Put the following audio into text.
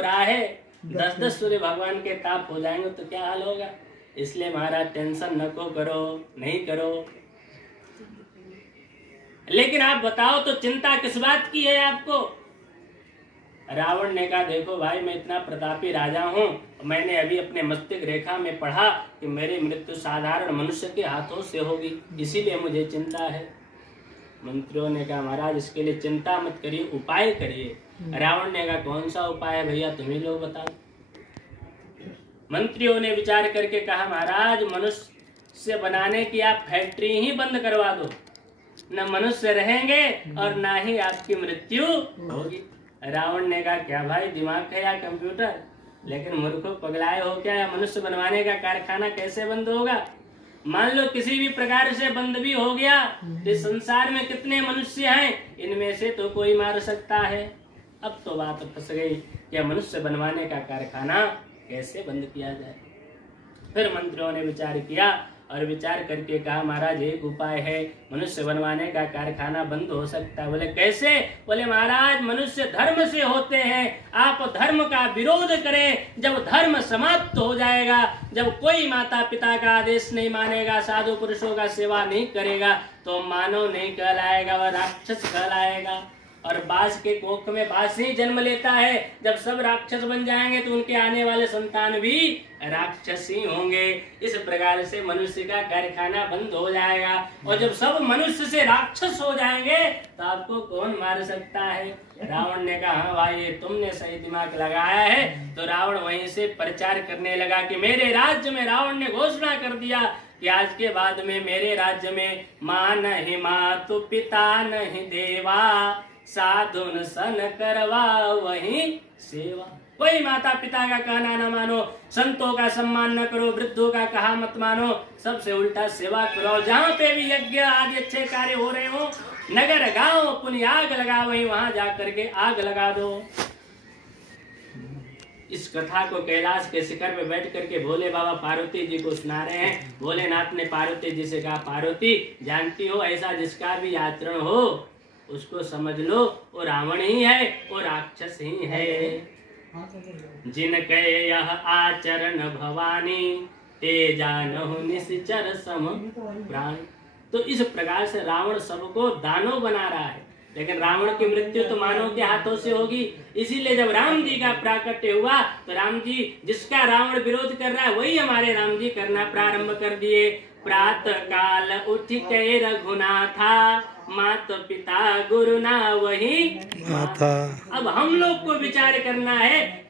बुरा है, 10-10 सूर्य भगवान के ताप हो जाएंगे तो क्या हाल होगा। इसलिए महाराज टेंशन न को करो, नहीं करो। लेकिन आप बताओ तो चिंता किस बात की है आपको। रावण ने कहा देखो भाई, मैं इतना प्रतापी राजा हूं, मैंने अभी अपने मस्तिष्क रेखा में पढ़ा कि मेरी मृत्यु साधारण मनुष्य के हाथों से होगी, इसीलिए मुझे चिंता है। मंत्रियों ने कहा महाराज इसके लिए चिंता मत करिए, उपाय करिए। रावण ने कहा कौन सा उपाय है भैया, तुम्ही लोग बताओ। मंत्रियों ने विचार करके कहा महाराज मनुष्य बनाने की आप फैक्ट्री ही बंद करवा दो, न मनुष्य रहेंगे और ना ही आपकी मृत्यु होगी। रावण ने कहा क्या भाई दिमाग है या कंप्यूटर, लेकिन मूर्खों पगलाए हो क्या, या मनुष्य बनवाने का कारखाना कैसे बंद होगा। मान लो किसी भी प्रकार से बंद भी हो गया, इस संसार में कितने मनुष्य हैं, इनमें से तो कोई मार सकता है। अब तो बात फंस गई कि मनुष्य बनवाने का कारखाना कैसे बंद किया जाए। फिर मंत्रियों ने विचार किया और विचार करके कहा महाराज एक उपाय है, मनुष्य बनवाने का कारखाना बंद हो सकता है। बोले कैसे। बोले महाराज मनुष्य धर्म से होते हैं, आप धर्म का विरोध करें, जब धर्म समाप्त हो जाएगा, जब कोई माता पिता का आदेश नहीं मानेगा, साधु पुरुषों का सेवा नहीं करेगा, तो मानव नहीं कहलाएगा, वह राक्षस कहलाएगा। और बाज के कोख में बाज ही जन्म लेता है, जब सब राक्षस बन जाएंगे तो उनके आने वाले संतान भी राक्षस ही होंगे। इस प्रकार से मनुष्य का कारखाना बंद हो जाएगा, और जब सब मनुष्य से राक्षस हो जाएंगे तो आपको कौन मार सकता है। रावण ने कहा हाँ भाई ये तुमने सही दिमाग लगाया है। तो रावण वहीं से प्रचार करने लगा कि मेरे राज्य में, रावण ने घोषणा कर दिया कि आज के बाद में मेरे राज्य में माँ नहीं मातु पिता नहीं देवा, साधुन सन करवा वही सेवा। कोई माता पिता का कहना न मानो, संतों का सम्मान न करो, वृद्धों का कहा मत मानो, सबसे उल्टा सेवा करो। जहाँ पे भी यज्ञ आदि अच्छे कार्य हो रहे हो, नगर गांव पुण्य आग लगा वहीं वहां जा करके आग लगा दो। इस कथा को कैलाश के शिखर पे बैठ करके भोले बाबा पार्वती जी को सुना रहे हैं। भोलेनाथ ने पार्वती जी से कहा पार्वती जानती हो ऐसा जिसका भी आचरण हो उसको समझ लो वो रावण ही है, वो राक्षस ही है। जिनके यह आचरण भवानी, ते जानहु निश्चर सम प्राण। तो इस प्रकार से रावण सबको दानव बना रहा है, लेकिन रावण की मृत्यु तो मानव के हाथों से होगी। इसीलिए जब राम जी का प्राकट्य हुआ तो राम जी जिसका रावण विरोध कर रहा है वही हमारे राम जी करना प्रारंभ कर दिए। प्रातः काल उठ के रघुनाथा, माता पिता गुरु ना वही माता। अब हम लोग को विचार करना है